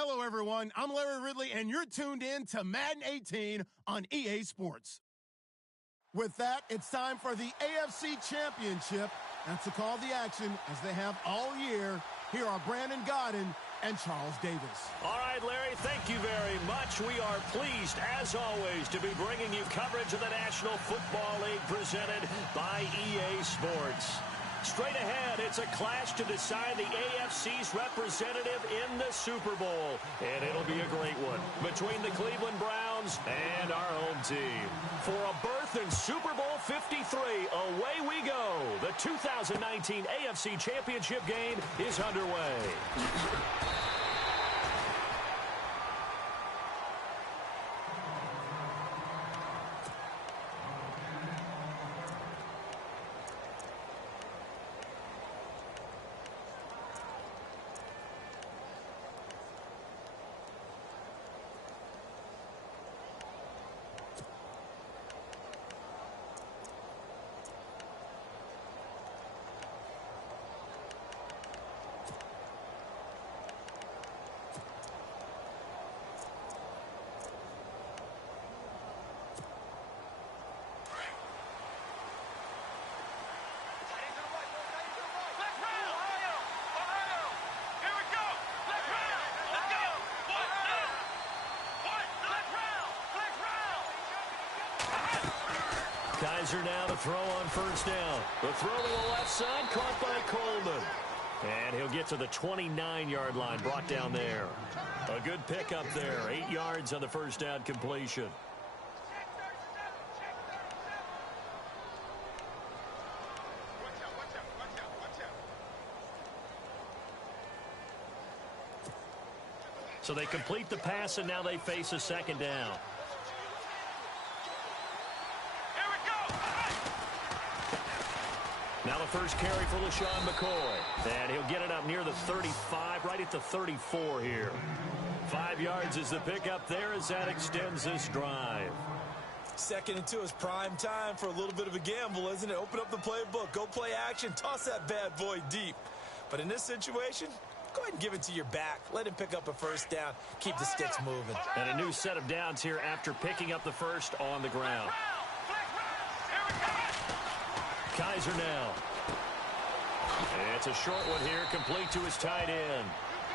Hello, everyone. I'm Larry Ridley, and you're tuned in to Madden 18 on EA Sports. With that, it's time for the AFC Championship. And to call the action, as they have all year, here are Brandon Godden and Charles Davis. All right, Larry, thank you very much. We are pleased, as always, to be bringing you coverage of the National Football League presented by EA Sports. Straight ahead, it's a clash to decide the AFC's representative in the Super Bowl. And it'll be a great one between the Cleveland Browns and our home team. For a berth in Super Bowl 53, away we go. The 2019 AFC Championship game is underway. Kaiser now to throw on first down. The throw to the left side, caught by Coleman. And he'll get to the 29-yard line, brought down there. A good pickup there, 8 yards on the first down completion. So they complete the pass, and now they face a second down. Now the first carry for LaShawn McCoy. And he'll get it up near the 35, right at the 34 here. 5 yards is the pickup there as that extends this drive. Second and 2 is prime time for a little bit of a gamble, isn't it? Open up the playbook, go play action, toss that bad boy deep. But in this situation, go ahead and give it to your back. Let him pick up a first down. Keep the sticks moving. And a new set of downs here after picking up the first on the ground. Kaiser now. It's a short one here, complete to his tight end.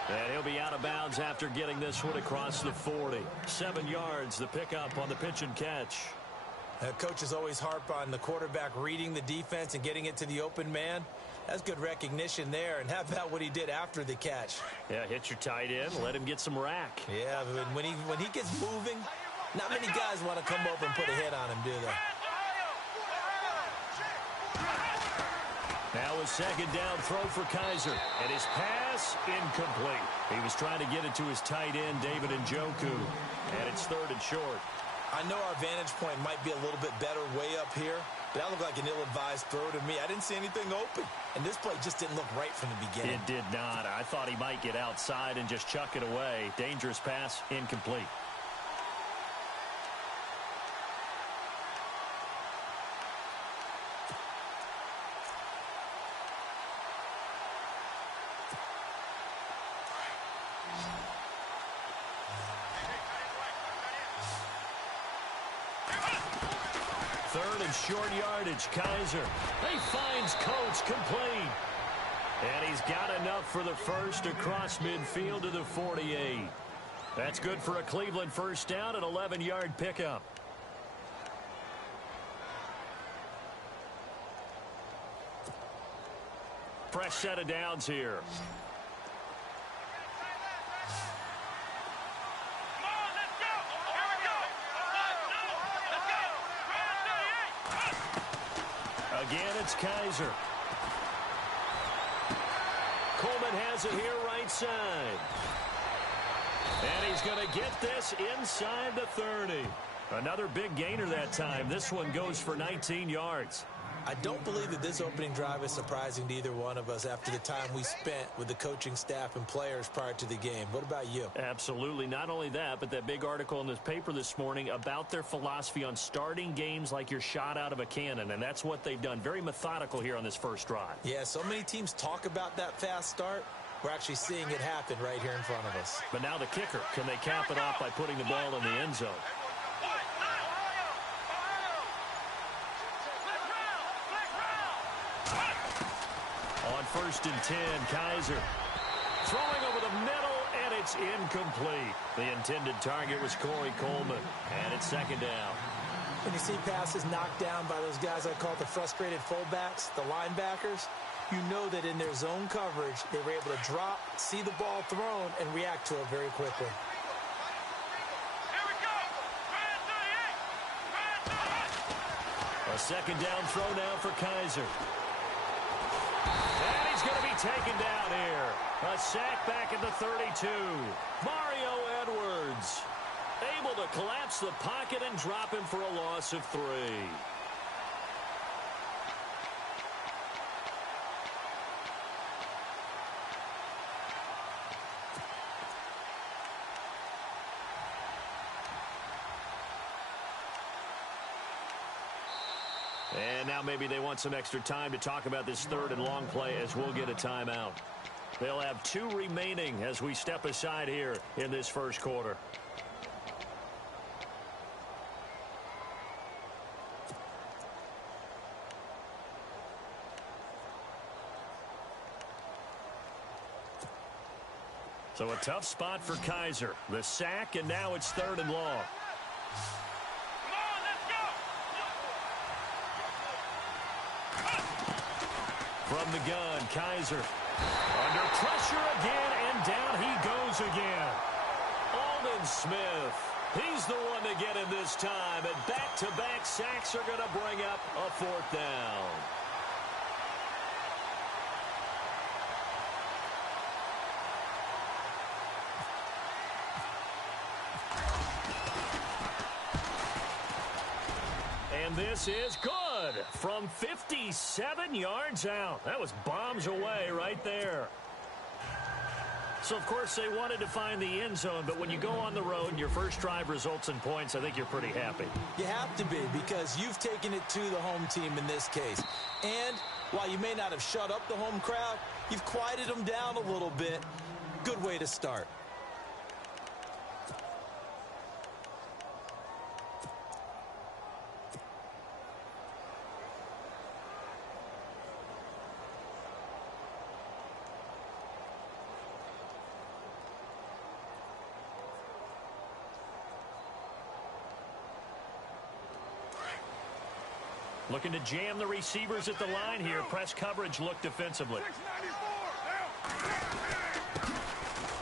And he'll be out of bounds after getting this one across the 40. 7 yards, the pickup on the pitch and catch. Coaches always harp on the quarterback reading the defense and getting it to the open man. That's good recognition there. And how about what he did after the catch? Yeah, hit your tight end, let him get some rack. Yeah, but when he gets moving, not many guys want to come over and put a hit on him, do they? Now a second down throw for Kaiser. And his pass, incomplete. He was trying to get it to his tight end, David Njoku. And it's third and short. I know our vantage point might be a little bit better way up here, but that looked like an ill-advised throw to me. I didn't see anything open. And this play just didn't look right from the beginning. It did not. I thought he might get outside and just chuck it away. Dangerous pass, incomplete. Third and short yardage, Kaiser. He finds Coates complete. And he's got enough for the first across midfield to the 48. That's good for a Cleveland first down, an 11-yard pickup. Fresh set of downs here. Again, it's Kaiser. Coleman has it here right side. And he's going to get this inside the 30. Another big gainer that time. This one goes for 19 yards. I don't believe that this opening drive is surprising to either one of us after the time we spent with the coaching staff and players prior to the game. What about you? Absolutely. Not only that, but that big article in this paper this morning about their philosophy on starting games like you're shot out of a cannon, and that's what they've done. Very methodical here on this first drive. Yeah, so many teams talk about that fast start, We're actually seeing it happen right here in front of us. But now the kicker. Can they cap it off by putting the ball in the end zone? On 1st and 10, Kaiser. Throwing over the middle, and it's incomplete. The intended target was Corey Coleman, and it's 2nd down. When you see passes knocked down by those guys I call the frustrated fullbacks, the linebackers, you know that in their zone coverage, they were able to drop, see the ball thrown, and react to it very quickly. A 2nd down throw now for Kaiser. And he's going to be taken down here. A sack back at the 32. Mario Edwards able to collapse the pocket and drop him for a loss of 3. And now maybe they want some extra time to talk about this 3rd and long play as we'll get a timeout. They'll have 2 remaining as we step aside here in this 1st quarter. So a tough spot for Kaiser. The sack, and now it's 3rd and long. From the gun, Kaiser. Under pressure again, and down he goes again. Aldon Smith. He's the one to get him this time, and back-to-back sacks are going to bring up a 4th down. And this is good from 57 yards out. That was bombs away right there. So, of course, they wanted to find the end zone, but when you go on the road and your first drive results in points, I think you're pretty happy. You have to be, because you've taken it to the home team in this case. And while you may not have shut up the home crowd, you've quieted them down a little bit. Good way to start. Looking to jam the receivers at the line here. Press coverage look defensively.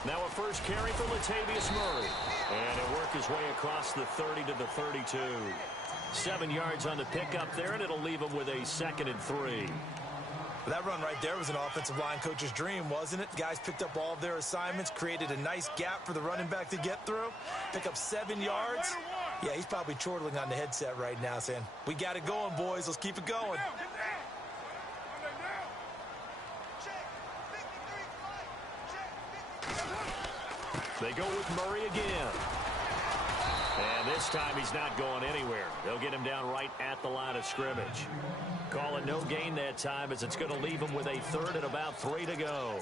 Now a first carry for Latavius Murray. And he'll work his way across the 30 to the 32. 7 yards on the pickup there, and it'll leave him with a 2nd and 3. That run right there was an offensive line coach's dream, wasn't it? Guys picked up all of their assignments, created a nice gap for the running back to get through, pick up 7 yards. Yeah, he's probably chortling on the headset right now saying, we got it going, boys. Let's keep it going. They go with Murray again. And this time he's not going anywhere. They'll get him down right at the line of scrimmage. Call it no gain that time, as it's going to leave him with a 3rd and about 3 to go.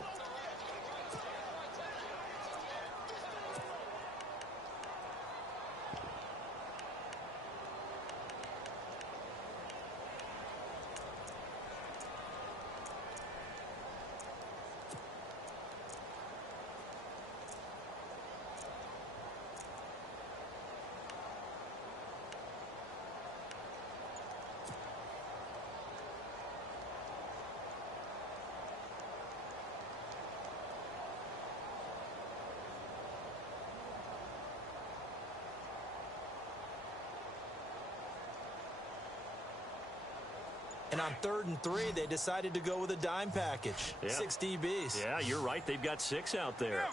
And on 3rd and 3, they decided to go with a dime package. Yeah. 6 DBs. Yeah, you're right. They've got 6 out there.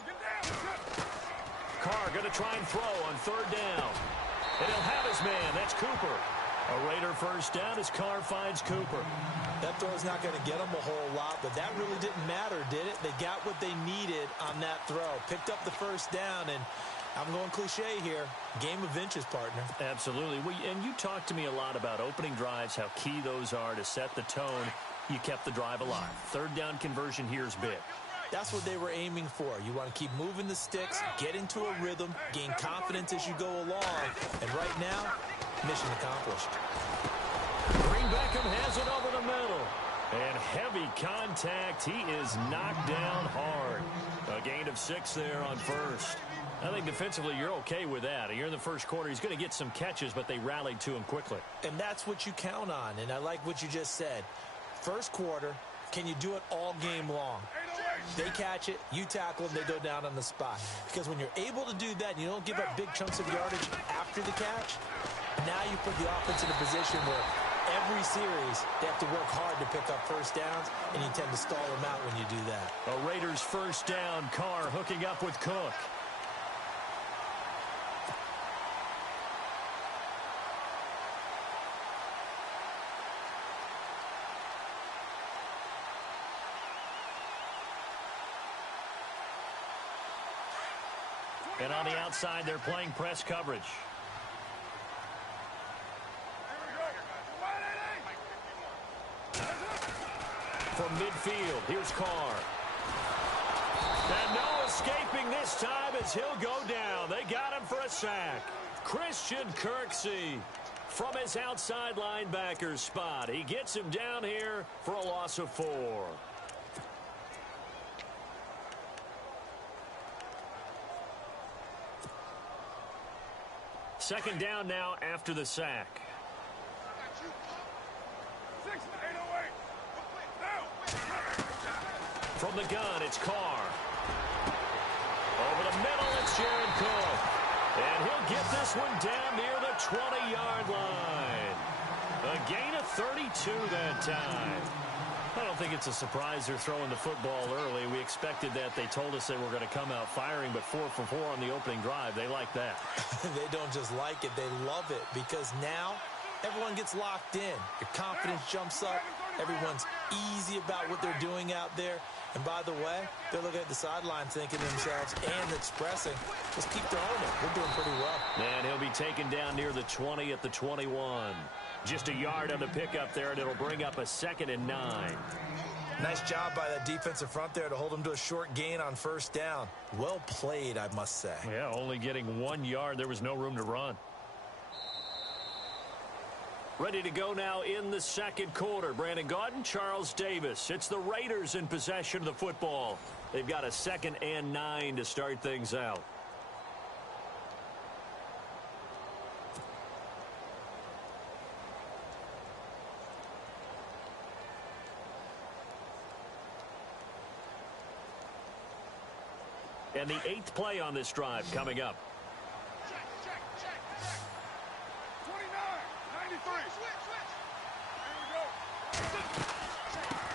Carr going to try and throw on 3rd down. And he'll have his man. That's Cooper. A Raider first down as Carr finds Cooper. That throw's not going to get them a whole lot, but that really didn't matter, did it? They got what they needed on that throw. Picked up the first down, and I'm going cliche here. Game of inches, partner. Absolutely. And you talked to me a lot about opening drives, how key those are to set the tone. You kept the drive alive. 3rd down conversion here is big. That's what they were aiming for. You want to keep moving the sticks, get into a rhythm, gain confidence as you go along. And right now, mission accomplished. Green Beckham has it over the middle. And heavy contact. He is knocked down hard. A gain of 6 there on first. I think defensively you're okay with that. You're in the first quarter. He's going to get some catches, but they rallied to him quickly. And that's what you count on. And I like what you just said. First quarter, can you do it all game long? They catch it, you tackle them, they go down on the spot. Because when you're able to do that and you don't give up big chunks of yardage after the catch, now you put the offense in a position where every series they have to work hard to pick up first downs, and you tend to stall them out when you do that. A Raiders first down. Carr hooking up with Cook. And on the outside, they're playing press coverage. From midfield, here's Carr. And no escaping this time as he'll go down. They got him for a sack. Christian Kirksey from his outside linebacker spot. He gets him down here for a loss of 4. Second down now after the sack. From the gun, it's Carr. Over the middle, it's Jared Cook. And he'll get this one down near the 20-yard line. A gain of 32 that time. I don't think it's a surprise they're throwing the football early. We expected that. They told us they were going to come out firing, but 4 for 4 on the opening drive. They like that. They don't just like it, they love it, because now everyone gets locked in. Your confidence jumps up. Everyone's easy about what they're doing out there. And by the way, they're looking at the sideline thinking to themselves and expressing, let's keep throwing it. We're doing pretty well. And he'll be taken down near the 20 at the 21. Just a yard on the pickup there, and it'll bring up a 2nd and 9. Nice job by that defensive front there to hold him to a short gain on first down. Well played, I must say. Yeah, only getting 1 yard. There was no room to run. Ready to go now in the second quarter. Brandon Gaudin, Charles Davis. It's the Raiders in possession of the football. They've got a 2nd and 9 to start things out. And the 8th play on this drive coming up.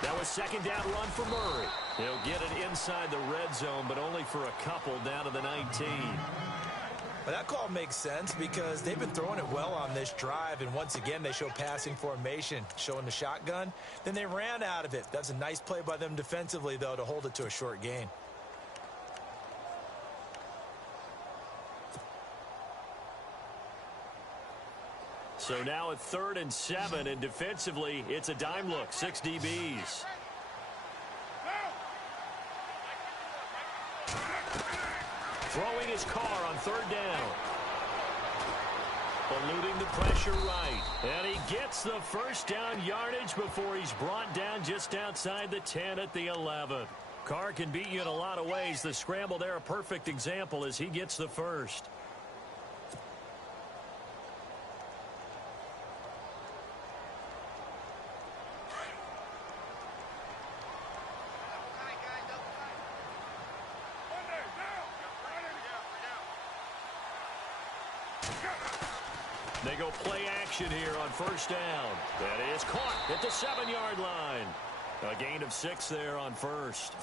That was 2nd down run for Murray. He'll get it inside the red zone, but only for a couple down to the 19. Well, that call makes sense because they've been throwing it well on this drive, and once again they show passing formation, showing the shotgun. Then they ran out of it. That's a nice play by them defensively, though, to hold it to a short gain. So now a 3rd and 7, and defensively, it's a dime look, 6 DBs. Throwing his Carr on 3rd down. Eluding the pressure right. And he gets the first down yardage before he's brought down just outside the 10 at the 11. Carr can beat you in a lot of ways. The scramble there, a perfect example as he gets the first. They go play action here on first down. That is caught at the 7-yard line. A gain of 6 there on first.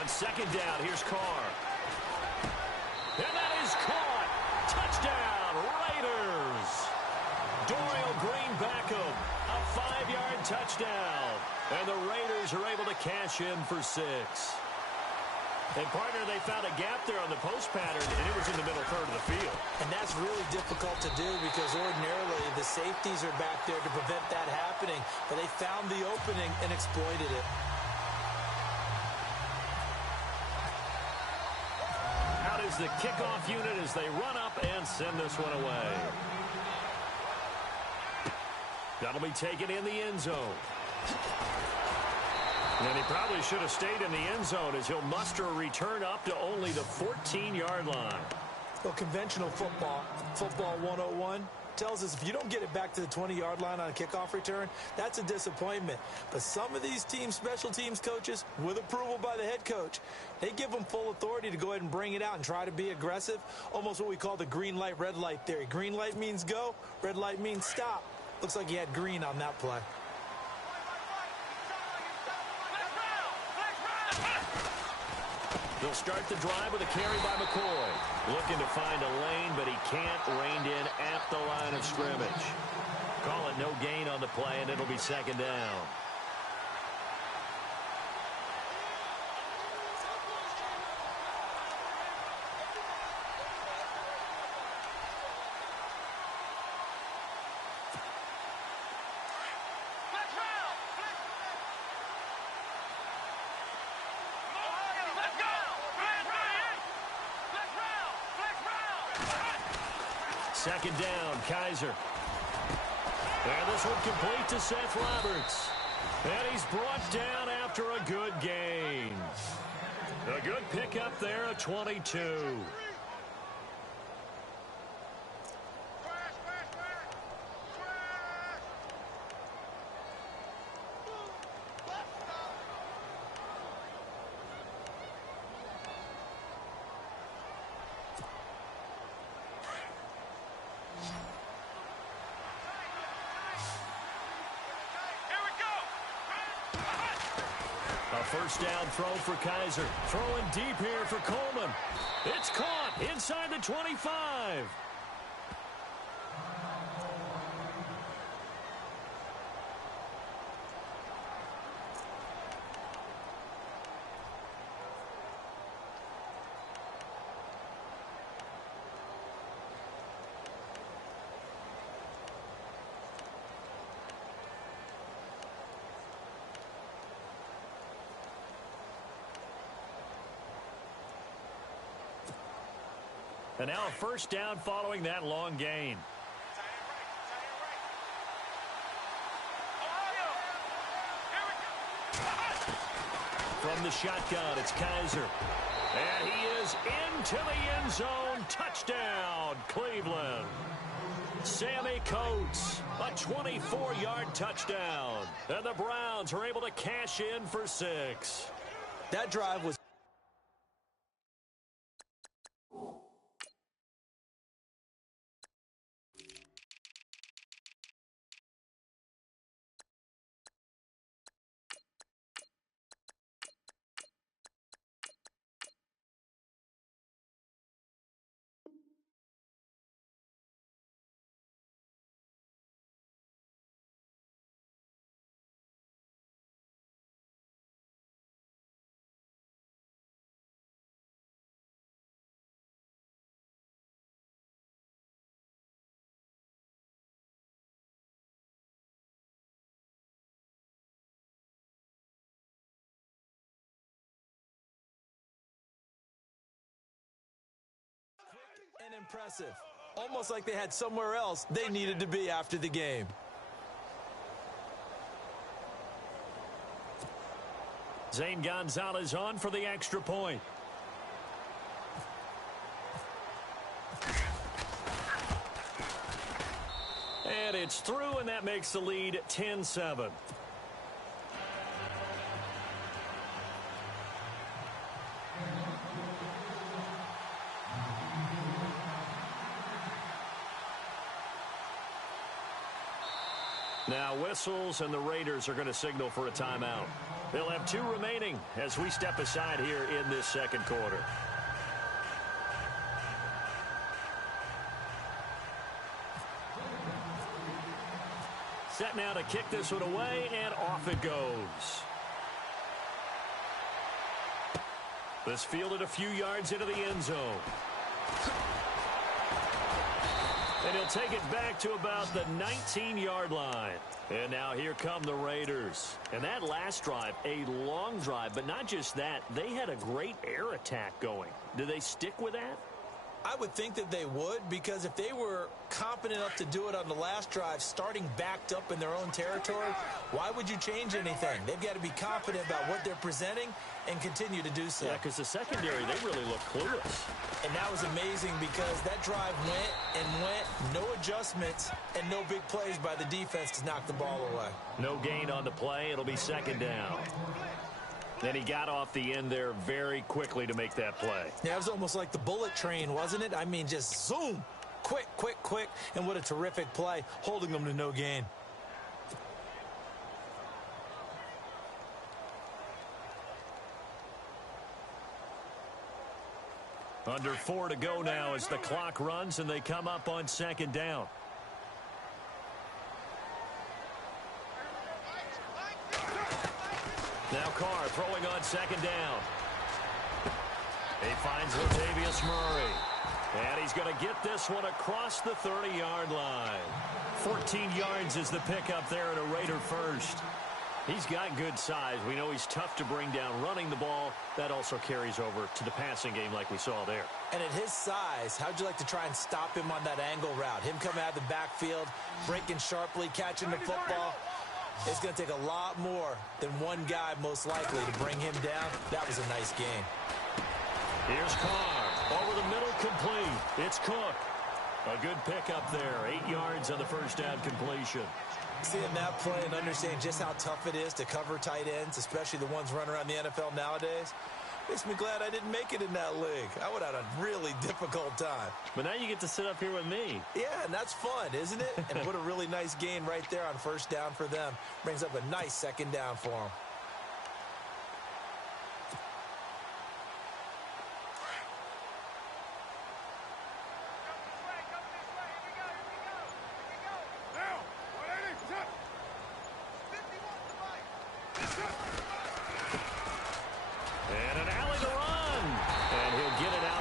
On second down, here's Carr. And that is caught. Touchdown, Raiders. Dorial Green Beckham, a 5-yard touchdown. And the Raiders are able to cash in for 6. And, partner, they found a gap there on the post pattern, and it was in the middle third of the field. And that's really difficult to do because ordinarily the safeties are back there to prevent that happening. But they found the opening and exploited it. Out is the kickoff unit as they run up and send this one away. That'll be taken in the end zone. And he probably should have stayed in the end zone as he'll muster a return up to only the 14-yard line. Well, conventional football 101, tells us if you don't get it back to the 20-yard line on a kickoff return, that's a disappointment. But some of these teams, special teams coaches, with approval by the head coach, they give them full authority to go ahead and bring it out and try to be aggressive, almost what we call the green light, red light theory. Green light means go, red light means stop. Looks like he had green on that play. They'll start the drive with a carry by McCoy. Looking to find a lane, but he can't. Reined in at the line of scrimmage. Call it no gain on the play, and it'll be second down. Second down, Kaiser. And this one complete to Seth Roberts. And he's brought down after a good gain. A good pickup there, a 22. First down throw for Kaiser. Throwing deep here for Coleman. It's caught inside the 25. And now a first down following that long gain. From the shotgun, it's Kaiser. And he is into the end zone. Touchdown, Cleveland. Sammy Coates, a 24-yard touchdown. And the Browns are able to cash in for 6. That drive was and impressive. Almost like they had somewhere else they needed to be after the game. Zane Gonzalez on for the extra point. And it's through, and that makes the lead 10-7. Now whistles, and the Raiders are going to signal for a timeout. They'll have 2 remaining as we step aside here in this second quarter. Set now to kick this one away, and off it goes. This fielded a few yards into the end zone. And he'll take it back to about the 19-yard line. And now here come the Raiders. And that last drive, a long drive, but not just that. They had a great air attack going. Do they stick with that? I would think that they would, because if they were competent enough to do it on the last drive, starting backed up in their own territory, why would you change anything? They've got to be confident about what they're presenting and continue to do so. Yeah, because the secondary, they really look clueless. And that was amazing because that drive went and went, no adjustments, and no big plays by the defense to knock the ball away. No gain on the play. It'll be second down. Then he got off the end there very quickly to make that play. Yeah, it was almost like the bullet train, wasn't it? I mean, just zoom. Quick, quick, quick. And what a terrific play, holding them to no gain. Under 4 to go now as the clock runs and they come up on second down. Now Carr throwing on second down. He finds Latavius Murray. And he's going to get this one across the 30-yard line. 14 yards is the pickup there at a Raider first. He's got good size. We know he's tough to bring down running the ball. That also carries over to the passing game like we saw there. And at his size, how'd you like to try and stop him on that angle route? Him coming out of the backfield, breaking sharply, catching the football. It's going to take a lot more than one guy, most likely, to bring him down. That was a nice game. Here's Carr. Over the middle, complete. It's Cook. A good pickup there. 8 yards on the first down completion. Seeing that play and understanding just how tough it is to cover tight ends, especially the ones running around the NFL nowadays, makes me glad I didn't make it in that league. I would have had a really difficult time. But now you get to sit up here with me. Yeah, and that's fun, isn't it? And what a really nice gain right there on first down for them. Brings up a nice second down for them.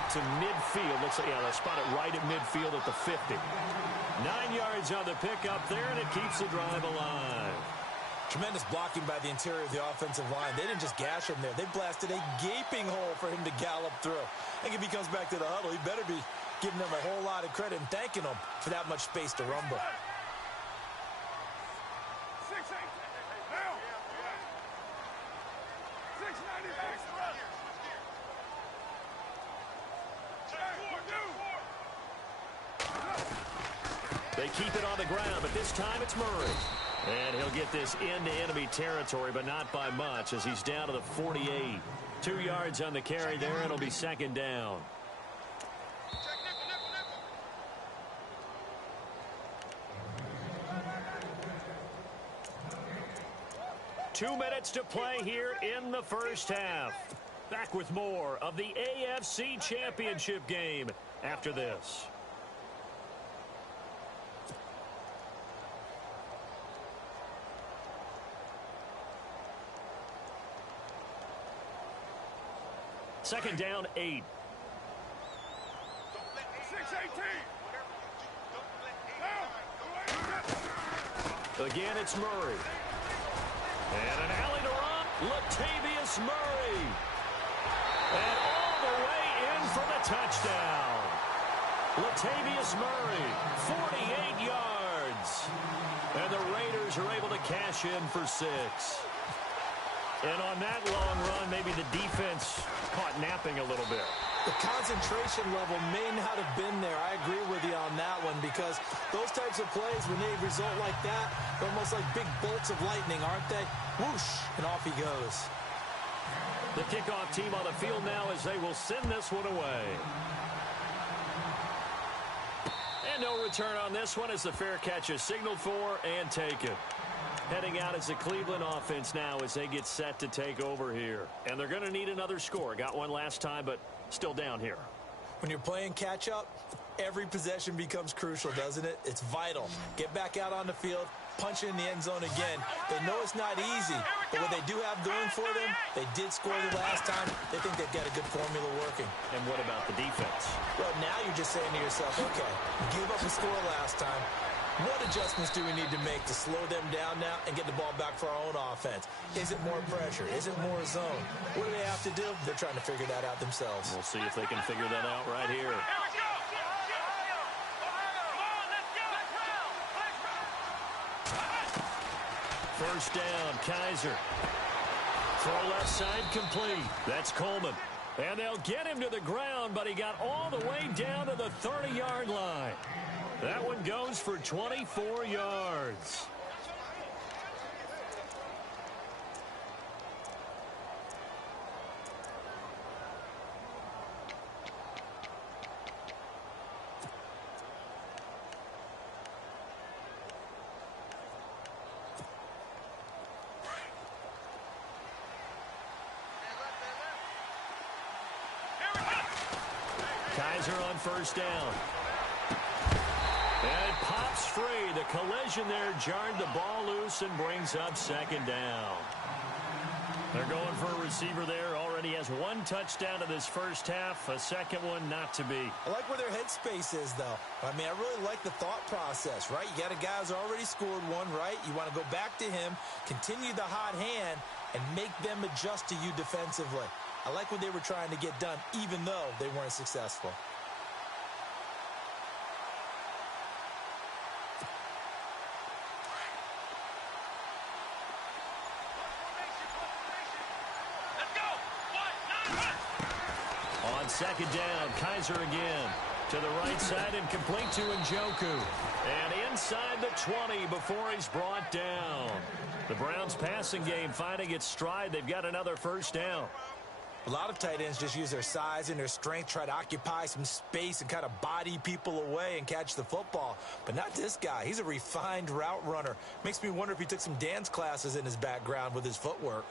To midfield. Looks like, yeah, they spot it right at midfield at the 50. 9 yards on the pickup there, and it keeps the drive alive. Tremendous blocking by the interior of the offensive line. They didn't just gash him there. They blasted a gaping hole for him to gallop through. I think if he comes back to the huddle, he better be giving them a whole lot of credit and thanking them for that much space to rumble. They keep it on the ground, but this time it's Murray. And he'll get this into enemy territory, but not by much as he's down to the 48. 2 yards on the carry there, and it'll be second down. Two minutes to play here in the first half. Back with more of the AFC Championship game after this. Second down, 8. Again, it's Murray. And an alley to run, Latavius Murray. And all the way in for the touchdown. Latavius Murray, 48 yards. And the Raiders are able to cash in for 6. And on that long run, maybe the defense caught napping a little bit. The concentration level may not have been there. I agree with you on that one because those types of plays, when they result like that, they're almost like big bolts of lightning, aren't they? Whoosh, and off he goes. The kickoff team on the field now as they will send this one away. And no return on this one as the fair catch is signaled for and taken. heading out as the Cleveland offense now as they get set to take over here. And they're going to need another score. Got one last time, but still down here. When you're playing catch-up, every possession becomes crucial, doesn't it? It's vital. Get back out on the field, punch it in the end zone again. They know it's not easy, but what they do have going for them, they did score the last time. They think they've got a good formula working. And what about the defense? Well, now you're just saying to yourself, okay, we gave up a score last time. What adjustments do we need to make to slow them down now and get the ball back for our own offense? Is it more pressure? Is it more zone? What do they have to do? They're trying to figure that out themselves. We'll see if they can figure that out right here. First down, Kaiser. Throw left side complete. That's Coleman. And they'll get him to the ground, but he got all the way down to the 30-yard line. That one goes for 24 yards. Kaiser on first down. And it pops free. The collision there jarred the ball loose and brings up second down. They're going for a receiver there. Already has one touchdown in this first half. A second one not to be. I like where their headspace is, though. I mean, I really like the thought process, right? You got a guy who's already scored one, right? You want to go back to him, continue the hot hand, and make them adjust to you defensively. I like what they were trying to get done, even though they weren't successful. On second down, Kaiser again. To the right side and complete to Njoku. And inside the 20 before he's brought down. The Browns passing game finding its stride. They've got another first down. A lot of tight ends just use their size and their strength, try to occupy some space and kind of body people away and catch the football. But not this guy. He's a refined route runner. Makes me wonder if he took some dance classes in his background with his footwork.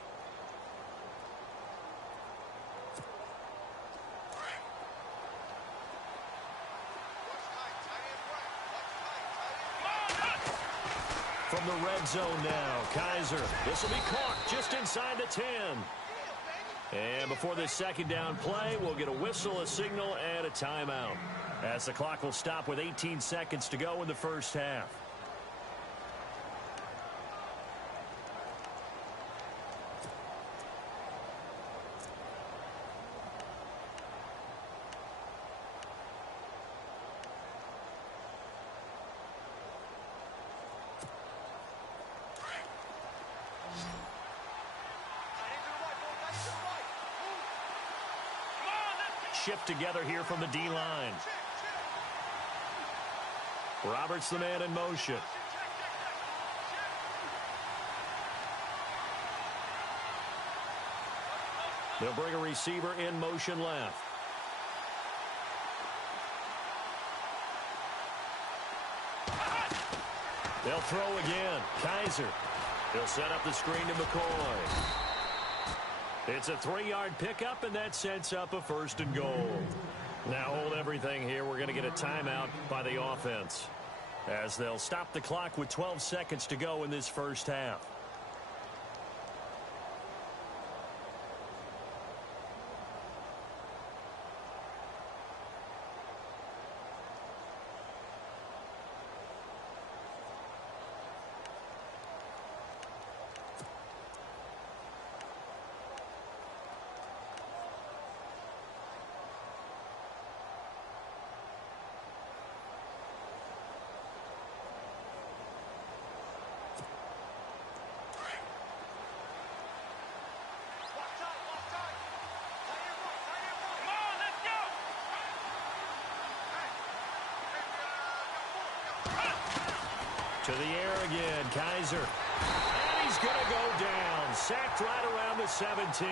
From the red zone now, Kaiser. This will be caught just inside the 10. And before this second down play, we'll get a whistle, a signal, and a timeout, as the clock will stop with 18 seconds to go in the first half. Shift together here from the D-line. Roberts the man in motion. They'll bring a receiver in motion left. They'll throw again. Kaiser. He'll set up the screen to McCoy. It's a 3-yard pickup, and that sets up a first and goal. Now hold everything here. We're going to get a timeout by the offense, as they'll stop the clock with 12 seconds to go in this first half. To the air again, Kaiser. And he's going to go down. Sacked right around the 17.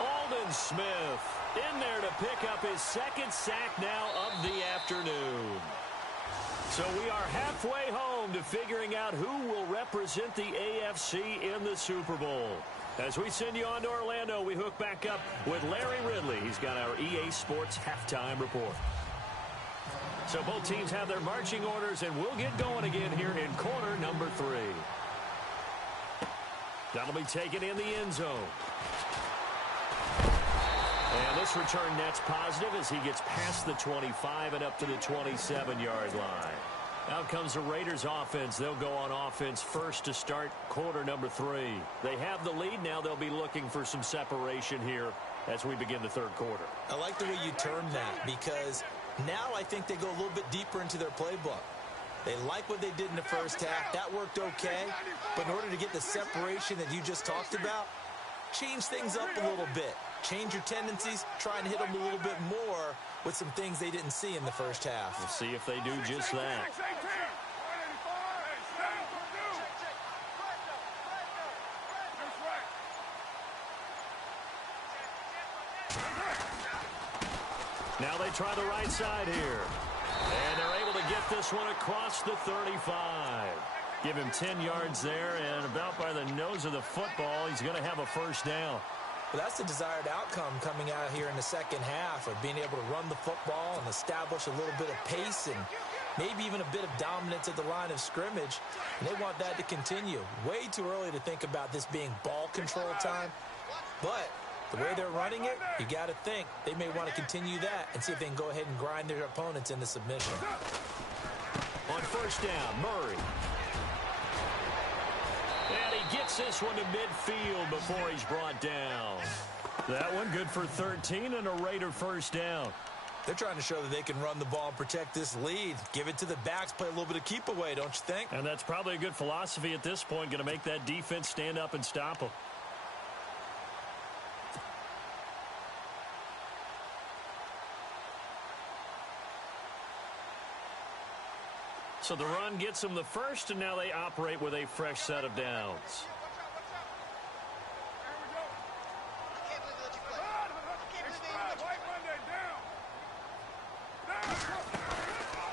Aldon Smith in there to pick up his second sack now of the afternoon. So we are halfway home to figuring out who will represent the AFC in the Super Bowl. As we send you on to Orlando, we hook back up with Larry Ridley. He's got our EA Sports halftime report. So both teams have their marching orders, and we'll get going again here in quarter number 3. That'll be taken in the end zone. And this return net's positive as he gets past the 25 and up to the 27-yard line. Out comes the Raiders offense. They'll go on offense first to start quarter number 3. They have the lead. Now they'll be looking for some separation here as we begin the third quarter. I like the way you termed that because now I think they go a little bit deeper into their playbook. They like what they did in the first half. That worked okay. But in order to get the separation that you just talked about, change things up a little bit. Change your tendencies. Try and hit them a little bit more with some things they didn't see in the first half. We'll see if they do just that. Now they try the right side here. And they're able to get this one across the 35. Give him 10 yards there, and about by the nose of the football, he's going to have a first down. Well, that's the desired outcome coming out here in the second half of being able to run the football and establish a little bit of pace and maybe even a bit of dominance at the line of scrimmage. And they want that to continue. Way too early to think about this being ball control time. But the way they're running it, you got to think they may want to continue that and see if they can go ahead and grind their opponents into submission. On first down, Murray. And he gets this one to midfield before he's brought down. That one good for 13 and a Raider first down. They're trying to show that they can run the ball and protect this lead. Give it to the backs, play a little bit of keep away, don't you think? And that's probably a good philosophy at this point, going to make that defense stand up and stop them. So the run gets them the first, and now they operate with a fresh set of downs.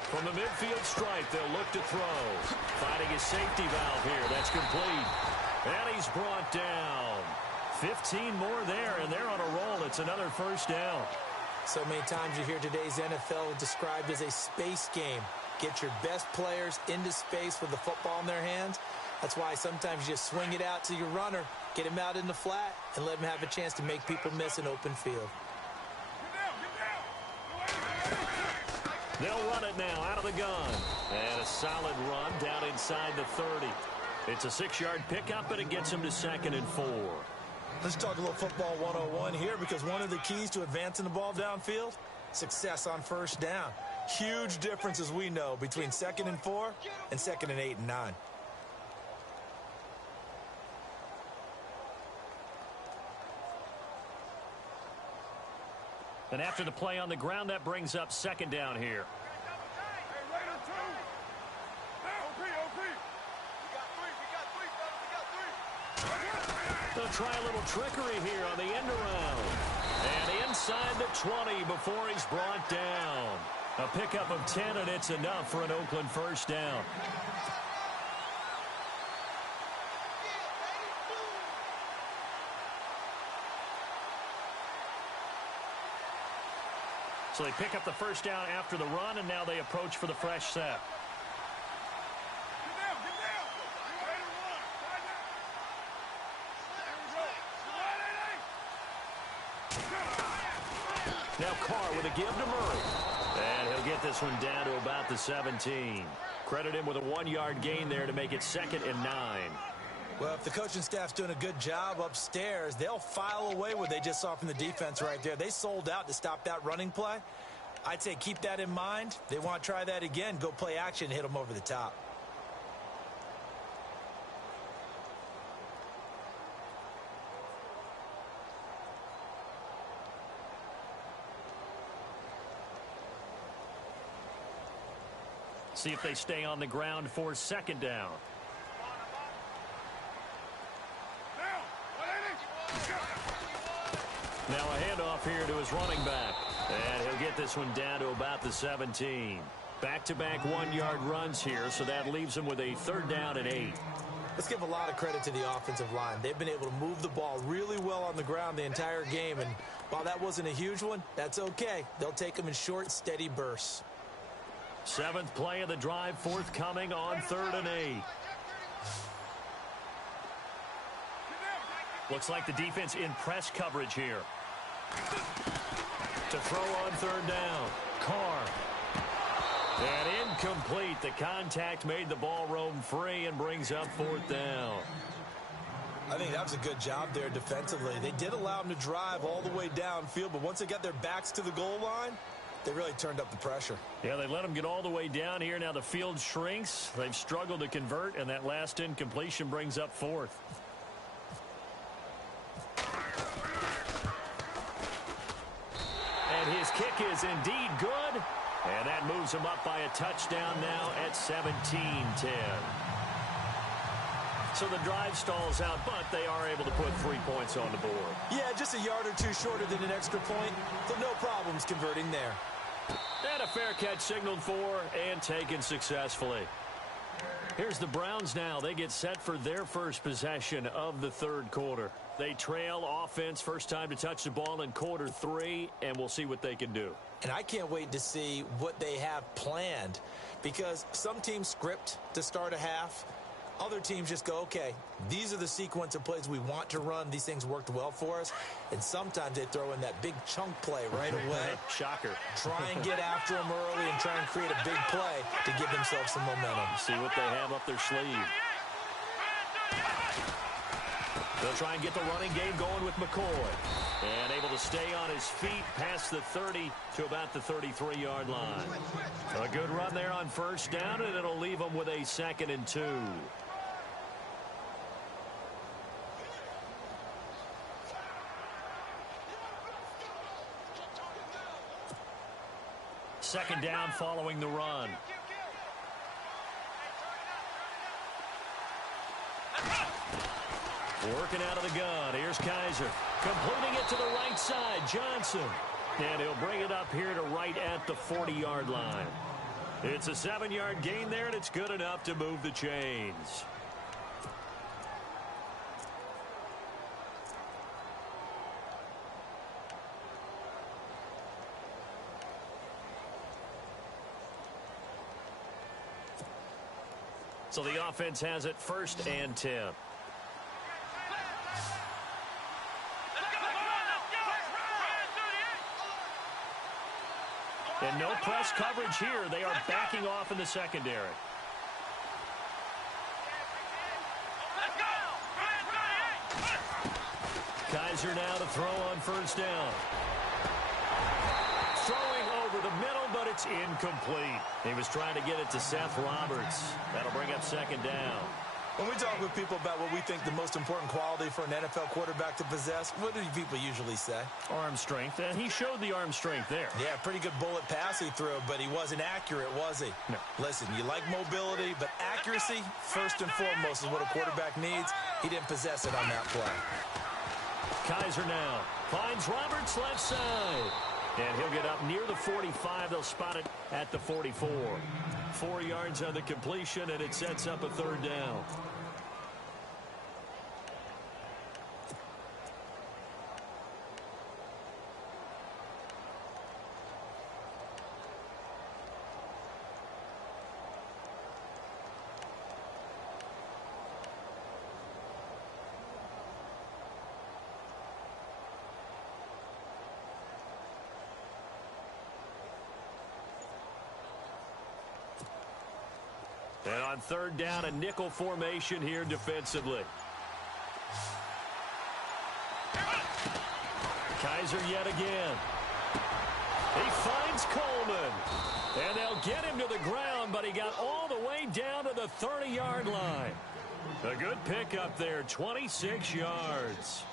From the midfield stripe, they'll look to throw. Finding his safety valve here. That's complete. And he's brought down. 15 more there, and they're on a roll. It's another first down. So many times you hear today's NFL described as a space game. Get your best players into space with the football in their hands. That's why sometimes you just swing it out to your runner, get him out in the flat, and let him have a chance to make people miss an open field. They'll run it now out of the gun. And a solid run down inside the 30. It's a 6-yard pickup, but it gets him to 2nd and 4. Let's talk a little football 101 here, because one of the keys to advancing the ball downfield, success on first down. Huge difference, as we know, between 2nd and 4 and 2nd and 8 and 9. And after the play on the ground, that brings up 2nd down here. They'll try a little trickery here on the end around. And inside the 20 before he's brought down. A pickup of 10, and it's enough for an Oakland first down. So they pick up the first down after the run, and now they approach for the fresh set. Now Carr with a give to Murray. And he'll get this one down to about the 17. Credit him with a 1-yard gain there to make it 2nd and 9. Well, if the coaching staff's doing a good job upstairs, they'll file away what they just saw from the defense right there. They sold out to stop that running play. I'd say keep that in mind. They want to try that again. Go play action, hit them over the top. See if they stay on the ground for 2nd down. Now a handoff here to his running back. And he'll get this one down to about the 17. Back-to-back one-yard runs here, so that leaves them with a 3rd down and 8. Let's give a lot of credit to the offensive line. They've been able to move the ball really well on the ground the entire game, and while that wasn't a huge one, that's okay. They'll take them in short, steady bursts. 7th play of the drive forthcoming on 3rd and 8. Looks like the defense in press coverage here. To throw on 3rd down. Carr. And incomplete. The contact made the ball roam free and brings up 4th down. I think that was a good job there defensively. They did allow them to drive all the way downfield, but once they got their backs to the goal line, they really turned up the pressure. Yeah, they let them get all the way down here. Now the field shrinks. They've struggled to convert, and that last incompletion brings up 4th. And his kick is indeed good. And that moves him up by a touchdown now at 17-10. So the drive stalls out, but they are able to put 3 points on the board. Yeah, just a yard or two shorter than an extra point, so no problems converting there. And a fair catch signaled for and taken successfully. Here's the Browns now. They get set for their first possession of the 3rd quarter. They trail offense, first time to touch the ball in quarter 3, and we'll see what they can do. And I can't wait to see what they have planned, because some teams script to start a half. Other teams just go, okay, these are the sequence of plays we want to run. These things worked well for us. And sometimes they throw in that big chunk play right away. Shocker. Try and get after them early and try and create a big play to give themselves some momentum. See what they have up their sleeve. They'll try and get the running game going with McCoy. And able to stay on his feet past the 30 to about the 33-yard line. A good run there on 1st down, and it'll leave them with a 2nd and 2. 2nd down following the run. Working out of the gun. Here's Kaiser. Completing it to the right side. Johnson. And he'll bring it up here to right at the 40-yard line. It's a 7-yard gain there, and it's good enough to move the chains. So the offense has it 1st and 10. And no press coverage here. They are backing off in the secondary. Kaiser now to throw on 1st down. Throwing over the middle, but it's incomplete. He was trying to get it to Seth Roberts. That'll bring up 2nd down. When we talk with people about what we think the most important quality for an NFL quarterback to possess, what do people usually say? Arm strength, and he showed the arm strength there. Yeah, pretty good bullet pass he threw, but he wasn't accurate, was he? No. Listen, you like mobility, but accuracy, first and foremost, is what a quarterback needs. He didn't possess it on that play. Kaiser now finds Roberts left side. And he'll get up near the 45. They'll spot it at the 44. 4 yards on the completion, and it sets up a 3rd down. And on 3rd down, a nickel formation here defensively. Kaiser yet again. He finds Coleman. And they'll get him to the ground, but he got all the way down to the 30-yard line. A good pickup there, 26 yards.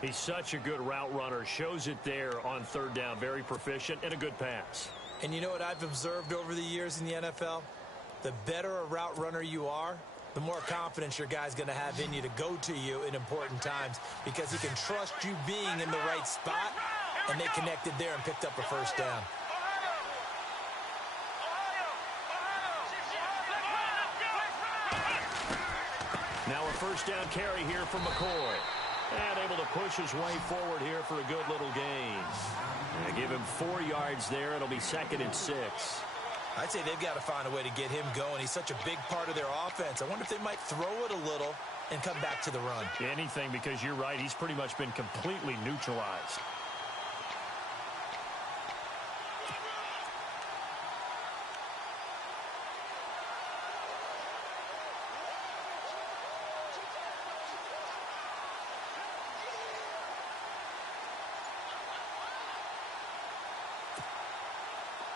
He's such a good route runner. Shows it there on 3rd down. Very proficient and a good pass. And you know what I've observed over the years in the NFL? The better a route runner you are, the more confidence your guy's going to have in you to go to you in important times, because he can trust you being in the right spot, and they connected there and picked up a 1st down. Now a first down carry here from McCoy. And able to push his way forward here for a good little gain. And give him 4 yards there. It'll be 2nd and 6. I'd say they've got to find a way to get him going. He's such a big part of their offense. I wonder if they might throw it a little and come back to the run. Anything, because you're right. He's pretty much been completely neutralized.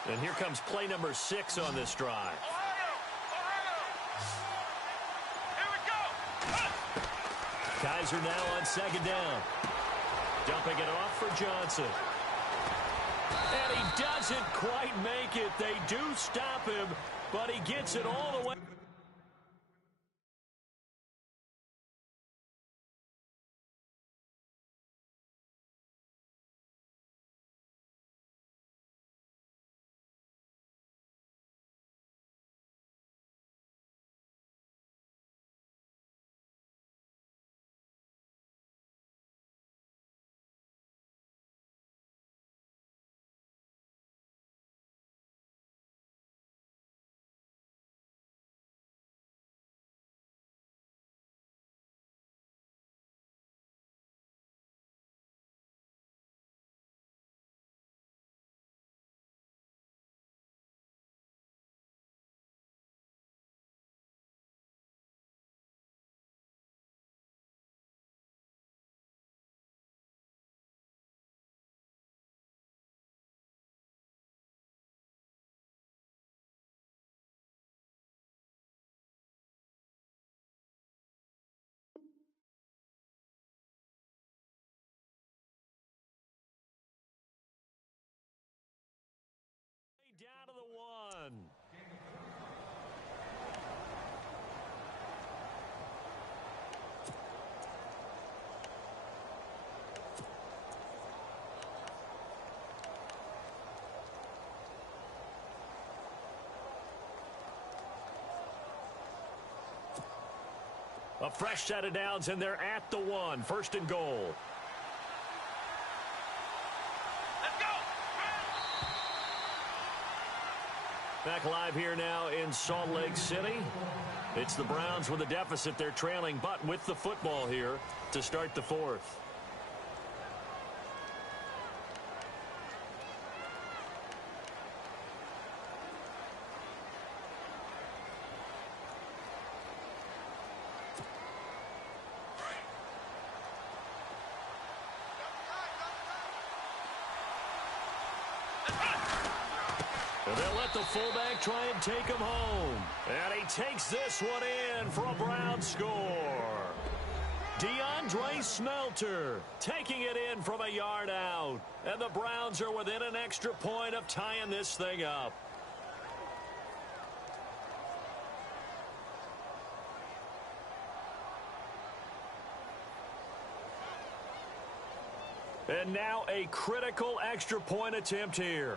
And here comes play number 6 on this drive. Here we go. Kaiser now on 2nd down. Dumping it off for Johnson. And he doesn't quite make it. They do stop him, but he gets it all the way. Down to the 1. A fresh set of downs, and they're at the 1. 1st and goal. Back live here now in Salt Lake City. It's the Browns with a deficit. They're trailing, but with the football here to start the 4th. They'll let the fullback try and take him home. And he takes this one in for a Brown score. DeAndre Smelter taking it in from a yard out. And the Browns are within an extra point of tying this thing up. And now a critical extra point attempt here.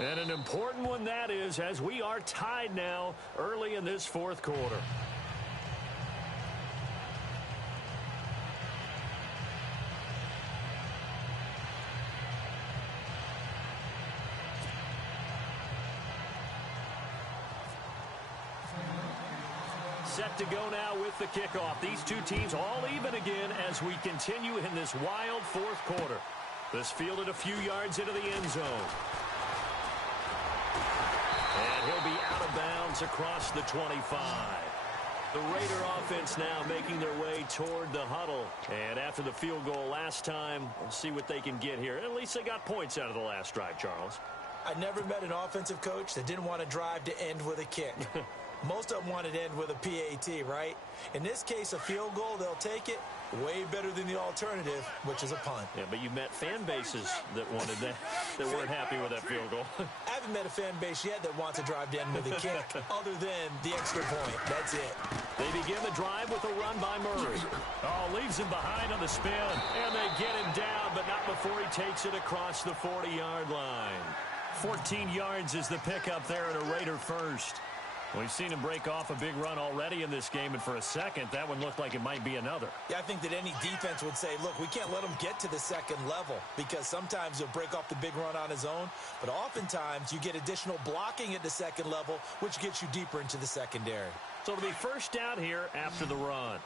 And an important one that is, as we are tied now early in this 4th quarter. Set to go now with the kickoff. These two teams all even again as we continue in this wild 4th quarter. This fielded a few yards into the end zone. And he'll be out of bounds across the 25. The Raider offense now making their way toward the huddle. And after the field goal last time, we'll see what they can get here. At least they got points out of the last drive, Charles. I never met an offensive coach that didn't want to drive to end with a kick. Most of them wanted to end with a PAT, right? In this case, a field goal, they'll take it. Way better than the alternative, which is a punt. Yeah, but you met fan bases that wanted that, that weren't happy with that field goal. I haven't met a fan base yet that wants to drive to end with a kick, other than the extra point. That's it. They begin the drive with a run by Murray. Oh, leaves him behind on the spin, and they get him down, but not before he takes it across the 40-yard line. 14 yards is the pickup there at a Raider first. We've seen him break off a big run already in this game, and for a second, that one looked like it might be another. Yeah, I think that any defense would say, look, we can't let him get to the second level because sometimes he'll break off the big run on his own, but oftentimes you get additional blocking at the second level, which gets you deeper into the secondary. So it'll be first down here after the run.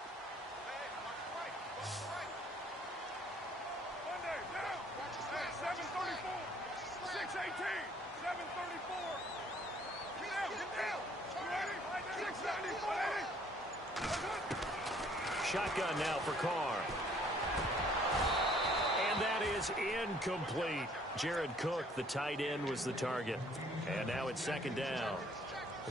Shotgun now for Carr. And that is incomplete. Jared Cook, the tight end, was the target. And now it's second down.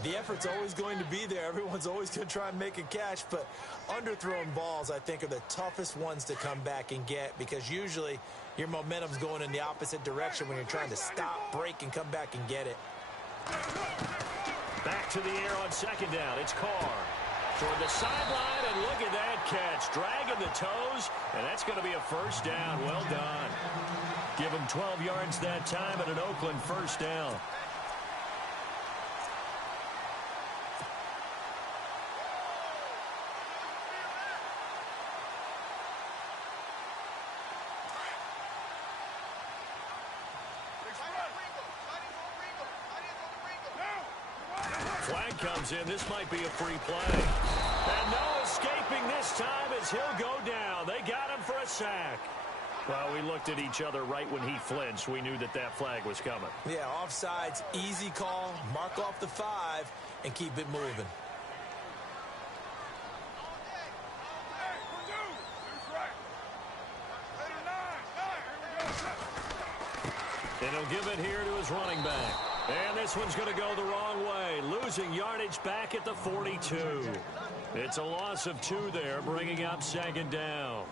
The effort's always going to be there. Everyone's always going to try and make a catch, but underthrown balls, I think, are the toughest ones to come back and get because usually your momentum's going in the opposite direction when you're trying to stop, break, and come back and get it. Back to the air on second down. It's Carr. Toward the sideline, and look at that catch. Dragging the toes, and that's going to be a first down. Well done. Give him 12 yards that time at an Oakland first down. Flag comes in. This might be a free play. And no escaping this time as he'll go down. They got him for a sack. Well, we looked at each other right when he flinched. We knew that that flag was coming. Yeah, offsides, easy call. Mark off the 5 and keep it moving. And he'll give it here to his running back. And this one's going to go the wrong way. Losing yardage back at the 42. It's a loss of 2 there, bringing up second down.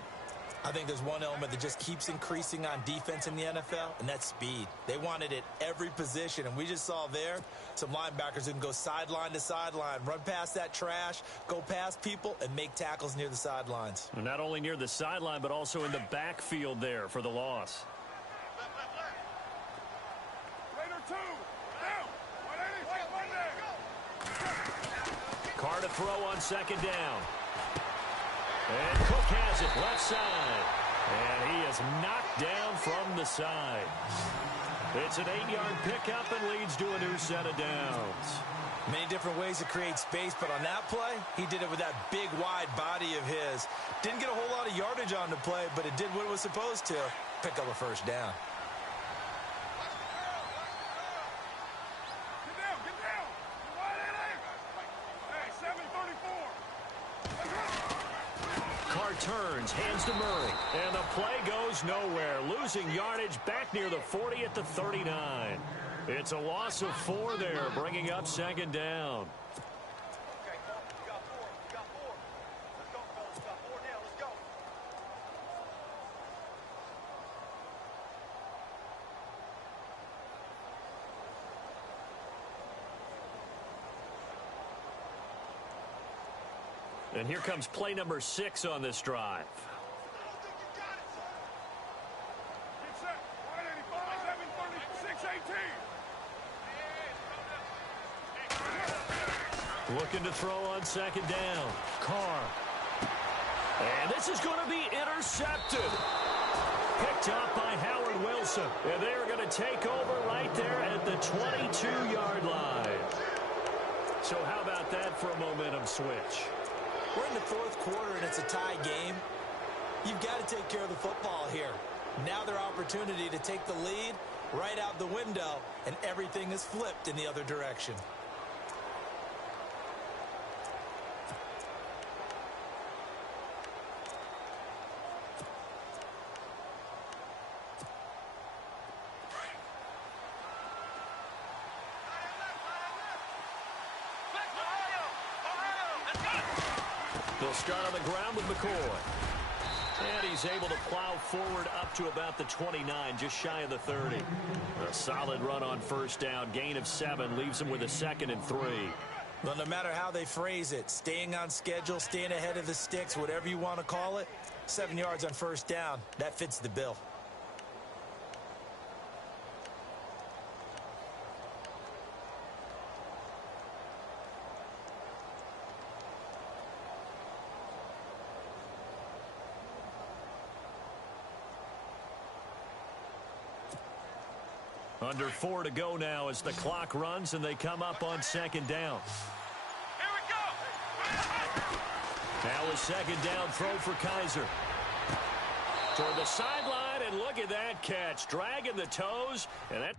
I think there's one element that just keeps increasing on defense in the NFL, and that's speed. They want it at every position, and we just saw there some linebackers who can go sideline to sideline, run past that trash, go past people, and make tackles near the sidelines. And not only near the sideline, but also in the backfield there for the loss. Carr to throw on second down. And Cook has it left side. And he is knocked down from the side. It's an 8-yard pickup and leads to a new set of downs. Many different ways to create space, but on that play, he did it with that big, wide body of his. Didn't get a whole lot of yardage on the play, but it did what it was supposed to. Pick up a first down. Turns, hands to Murray, and the play goes nowhere. Losing yardage back near the 40 at the 39. It's a loss of 4 there, bringing up second down. And here comes play number 6 on this drive. Looking to throw on second down. Carr. And this is going to be intercepted. Picked up by Howard Wilson. And they are going to take over right there at the 22-yard line. So how about that for a momentum switch? We're in the 4th quarter, and it's a tie game. You've got to take care of the football here. Now their opportunity to take the lead right out the window, and everything is flipped in the other direction. They'll start on the ground with McCoy. And he's able to plow forward up to about the 29, just shy of the 30. A solid run on first down. Gain of 7 leaves him with a 2nd and 3. Well, no matter how they phrase it, staying on schedule, staying ahead of the sticks, whatever you want to call it, 7 yards on first down, that fits the bill. Under 4 to go now as the clock runs and they come up on second down. Here we go. Now a second down throw for Kaiser. Toward the sideline, and look at that catch. Dragging the toes, and that...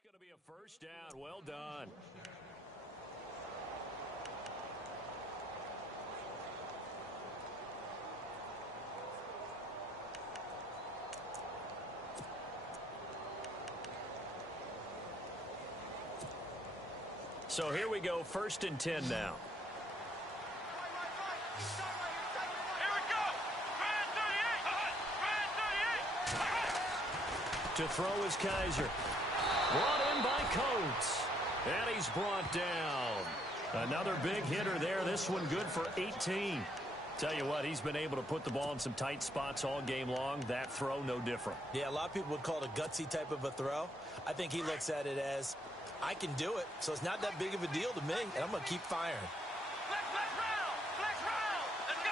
It's going to be a first down. Well done. So here we go, 1st and 10 now. Here we go. Brand 38. To throw is Kaiser. Brought in by Coates. And he's brought down. Another big hitter there. This one good for 18. Tell you what, he's been able to put the ball in some tight spots all game long. That throw, no different. Yeah, a lot of people would call it a gutsy type of a throw. I think he looks at it as, I can do it, so it's not that big of a deal to me, and I'm going to keep firing. Flex round. Let's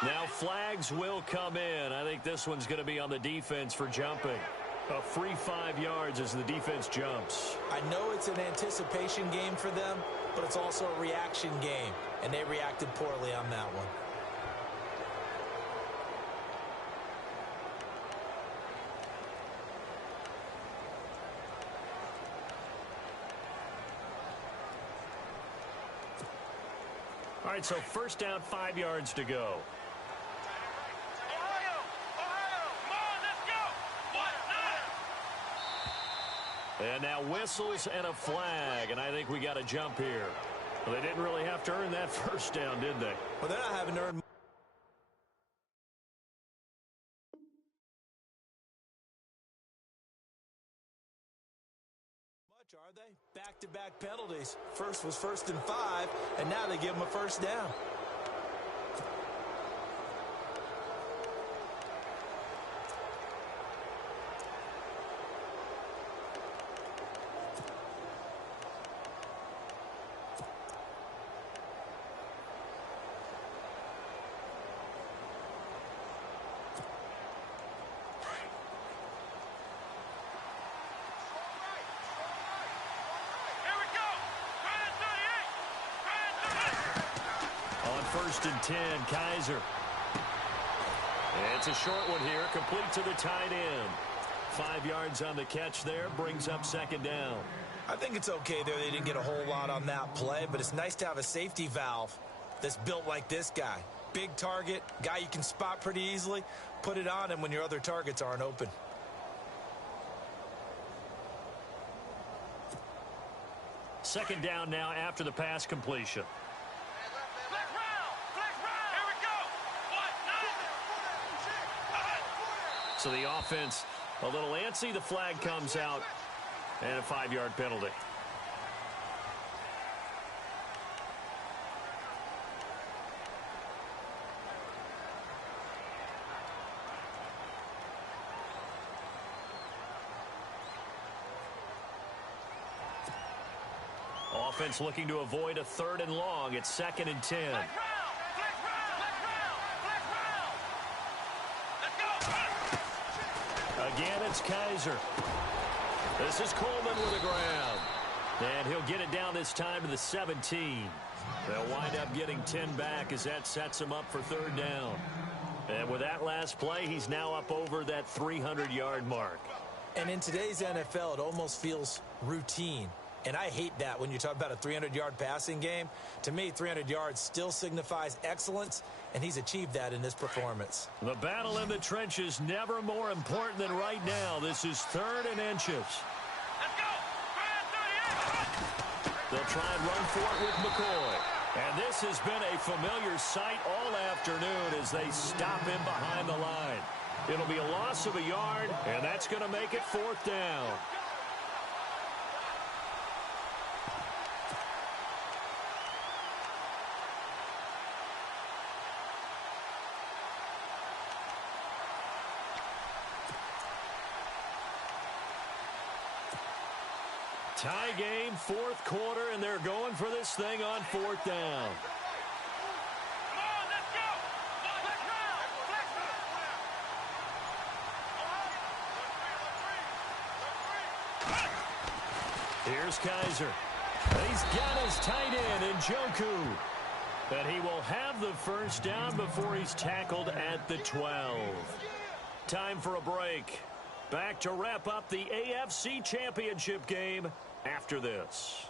go. Now flags will come in. I think this one's going to be on the defense for jumping. A free 5 yards as the defense jumps. I know it's an anticipation game for them, but it's also a reaction game, and they reacted poorly on that one. All right, so first down, 5 yards to go. Ohio, come on, let's go. And now whistles and a flag, and I think we got a jump here. Well, they didn't really have to earn that first down, did they? Well, they're not having to earn much, are they? Back-to-back penalties. First was 1st and 5, and now they give them a first down. Here we go. Brand 38. On 1st and 10, Kaiser. It's a short one here, complete to the tight end. 5 yards on the catch there, brings up 2nd down. I think it's okay there. They didn't get a whole lot on that play, but it's nice to have a safety valve that's built like this guy. Big target, guy you can spot pretty easily. Put it on him when your other targets aren't open. Second down now after the pass completion. Flex round. Here we go. So the offense a little antsy. The flag comes out, and a 5-yard penalty. Offense looking to avoid a 3rd and long. It's 2nd and 10. Again, it's Kaiser. This is Coleman with a grab. And he'll get it down this time to the 17. They'll wind up getting 10 back as that sets him up for 3rd down. And with that last play, he's now up over that 300-yard mark. And in today's NFL, it almost feels routine. And I hate that when you talk about a 300-yard passing game. To me, 300 yards still signifies excellence, and he's achieved that in this performance. The battle in the trenches never more important than right now. This is 3rd and inches. Let's go. They'll try and run for it with McCoy. And this has been a familiar sight all afternoon as they stop him behind the line. It'll be a loss of a yard, and that's going to make it 4th down. Tie game, 4th quarter, and they're going for this thing on 4th down. Come on, let's go. Let's go. Here's Kaiser. He's got his tight end in Njoku. But he will have the 1st down before he's tackled at the 12. Time for a break. Back to wrap up the AFC Championship game after this.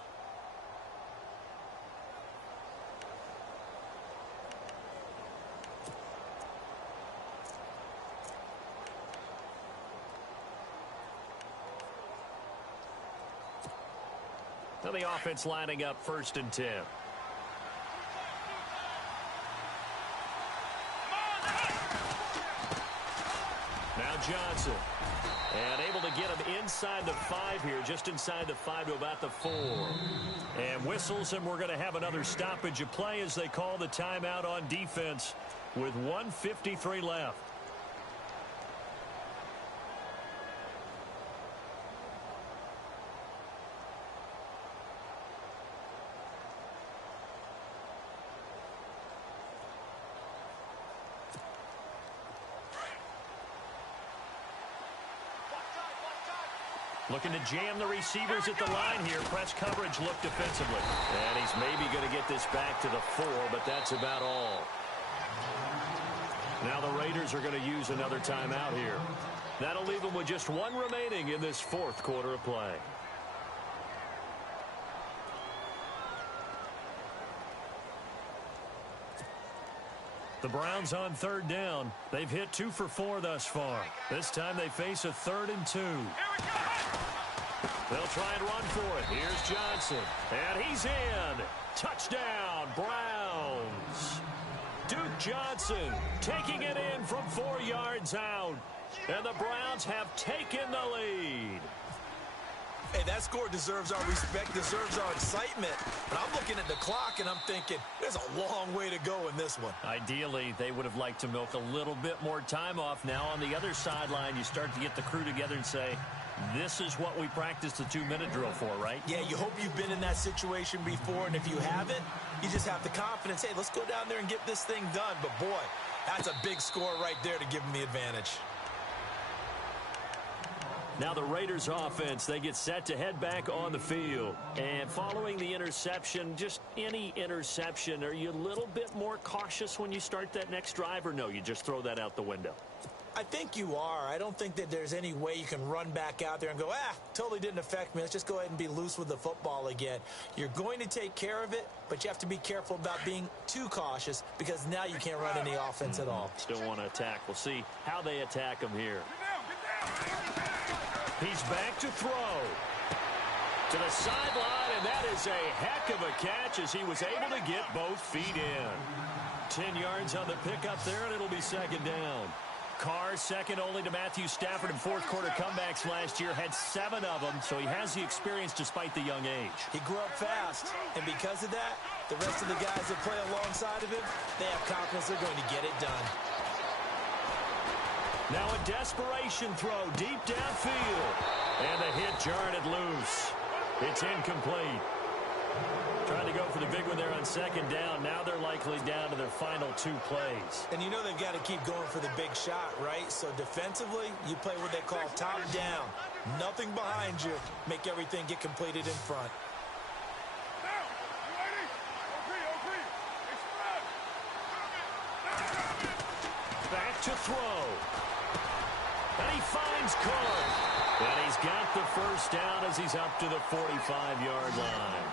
Now the offense lining up 1st and 10. Now Johnson. And able to get him inside the 5 here, just inside the 5 to about the 4. And whistles, and we're going to have another stoppage of play as they call the timeout on defense with 1:53 left. Looking to jam the receivers at the line here. Press coverage look defensively. And he's maybe going to get this back to the 4, but that's about all. Now the Raiders are going to use another timeout here. That'll leave them with just 1 remaining in this 4th quarter of play. The Browns on 3rd down. They've hit 2 for 4 thus far. This time they face a 3rd and 2. They'll try and run for it. Here's Johnson. And he's in. Touchdown, Browns. Duke Johnson taking it in from 4 yards out. And the Browns have taken the lead. Hey, that score deserves our respect, deserves our excitement. But I'm looking at the clock, and I'm thinking, there's a long way to go in this one. Ideally, they would have liked to milk a little bit more time off. Now, on the other sideline, you start to get the crew together and say, this is what we practiced the 2-minute drill for, right? Yeah, you hope you've been in that situation before, and if you haven't, you just have the confidence, hey, let's go down there and get this thing done. But, boy, that's a big score right there to give them the advantage. Now the Raiders offense, they get set to head back on the field. And following the interception, just any interception, are you a little bit more cautious when you start that next drive, or no, you just throw that out the window? I think you are. I don't think that there's any way you can run back out there and go, totally didn't affect me. Let's just go ahead and be loose with the football again. You're going to take care of it, but you have to be careful about being too cautious because now you can't run any offense at all. Still want to attack. We'll see how they attack him here. He's back to throw. To the sideline, and that is a heck of a catch as he was able to get both feet in. 10 yards on the pickup there, and it'll be 2nd down. Carr, second only to Matthew Stafford in fourth-quarter comebacks last year, had 7 of them, so he has the experience despite the young age. He grew up fast, and because of that, the rest of the guys that play alongside of him, they have confidence they're going to get it done. Now a desperation throw deep downfield, and the hit jarred it loose. It's incomplete. Trying to go for the big one there on second down. Now they're likely down to their final 2 plays. And you know they've got to keep going for the big shot, right? So defensively, you play what they call top down. Nothing behind you. Make everything get completed in front. Back to throw. And he finds Carr. And he's got the first down as he's up to the 45-yard line.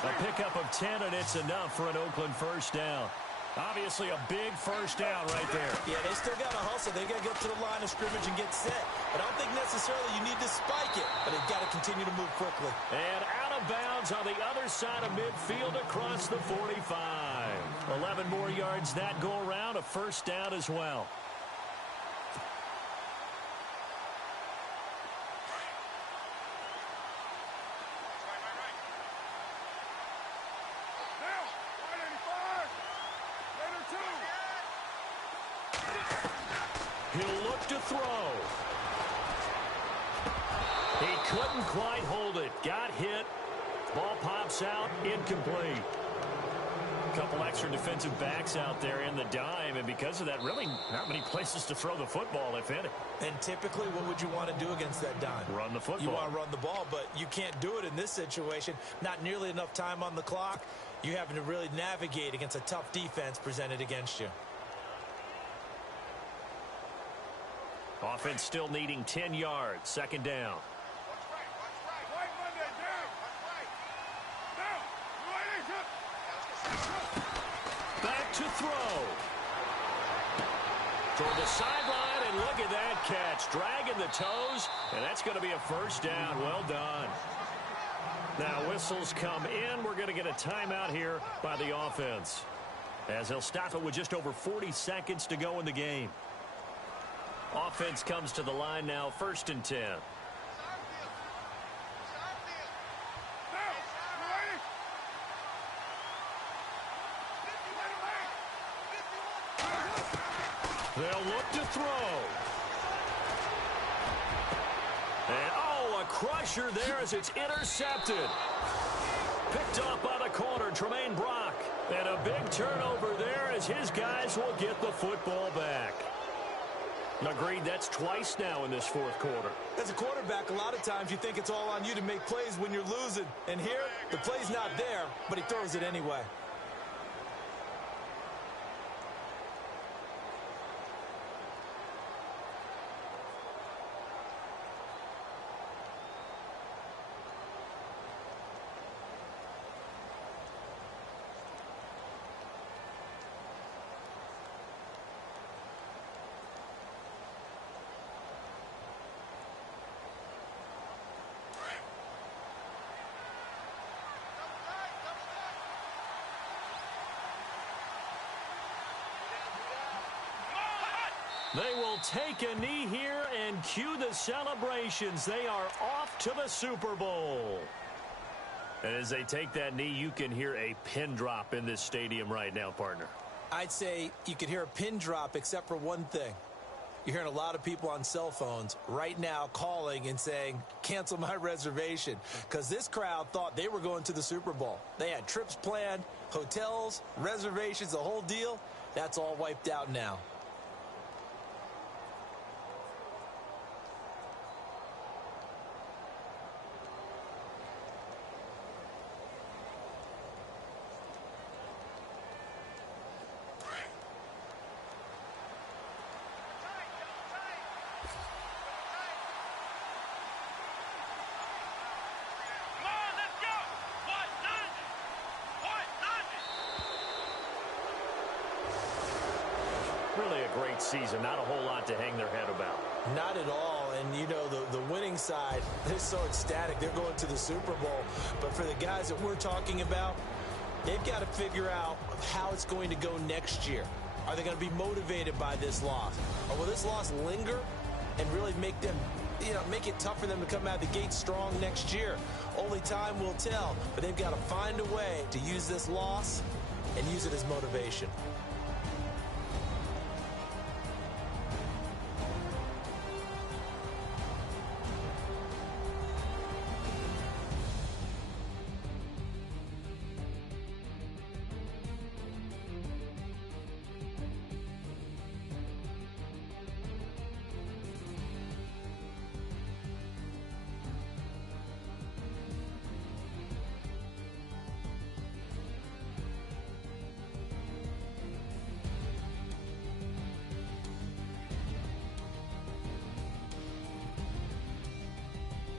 A pickup of 10, and it's enough for an Oakland first down. Obviously a big first down right there. Yeah, they still got to hustle. They got to get to the line of scrimmage and get set. But I don't think necessarily you need to spike it, but they've got to continue to move quickly. And out of bounds on the other side of midfield across the 45. 11 more yards that go around, a first down as well. He'll look to throw. He couldn't quite hold it. Got hit. Ball pops out. Incomplete. A couple extra defensive backs out there in the dime, and because of that, really not many places to throw the football, if any. And typically, what would you want to do against that dime? Run the football. You want to run the ball, but you can't do it in this situation. Not nearly enough time on the clock. You're having to really navigate against a tough defense presented against you. Offense still needing 10 yards. Second down. Back to throw. Toward the sideline, and look at that catch. Dragging the toes, and that's going to be a first down. Well done. Now whistles come in. We're going to get a timeout here by the offense, as they'll stop it with just over 40 seconds to go in the game. Offense comes to the line now, 1st and 10. They'll look to throw. And, oh, a crusher there as it's intercepted. Picked off by the corner, Tremaine Brock. And a big turnover there as his guys will get the football back. Agreed, that's twice now in this fourth quarter. As a quarterback, a lot of times you think it's all on you to make plays when you're losing. And here, the play's not there, but he throws it anyway. They will take a knee here and cue the celebrations. They are off to the Super Bowl. And as they take that knee, you can hear a pin drop in this stadium right now, partner. I'd say you could hear a pin drop except for one thing. You're hearing a lot of people on cell phones right now calling and saying, cancel my reservation, because this crowd thought they were going to the Super Bowl. They had trips planned, hotels, reservations, the whole deal. That's all wiped out now. Really a great season. Not a whole lot to hang their head about. Not at all. And, you know, the winning side, they're so ecstatic. They're going to the Super Bowl. But for the guys that we're talking about, they've got to figure out how it's going to go next year. Are they going to be motivated by this loss? Or will this loss linger and really make them, make it tough for them to come out of the gate strong next year? Only time will tell, but they've got to find a way to use this loss and use it as motivation.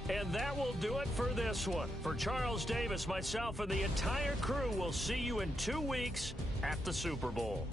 And that will do it for this one. For Charles Davis, myself, and the entire crew, we'll see you in 2 weeks at the Super Bowl.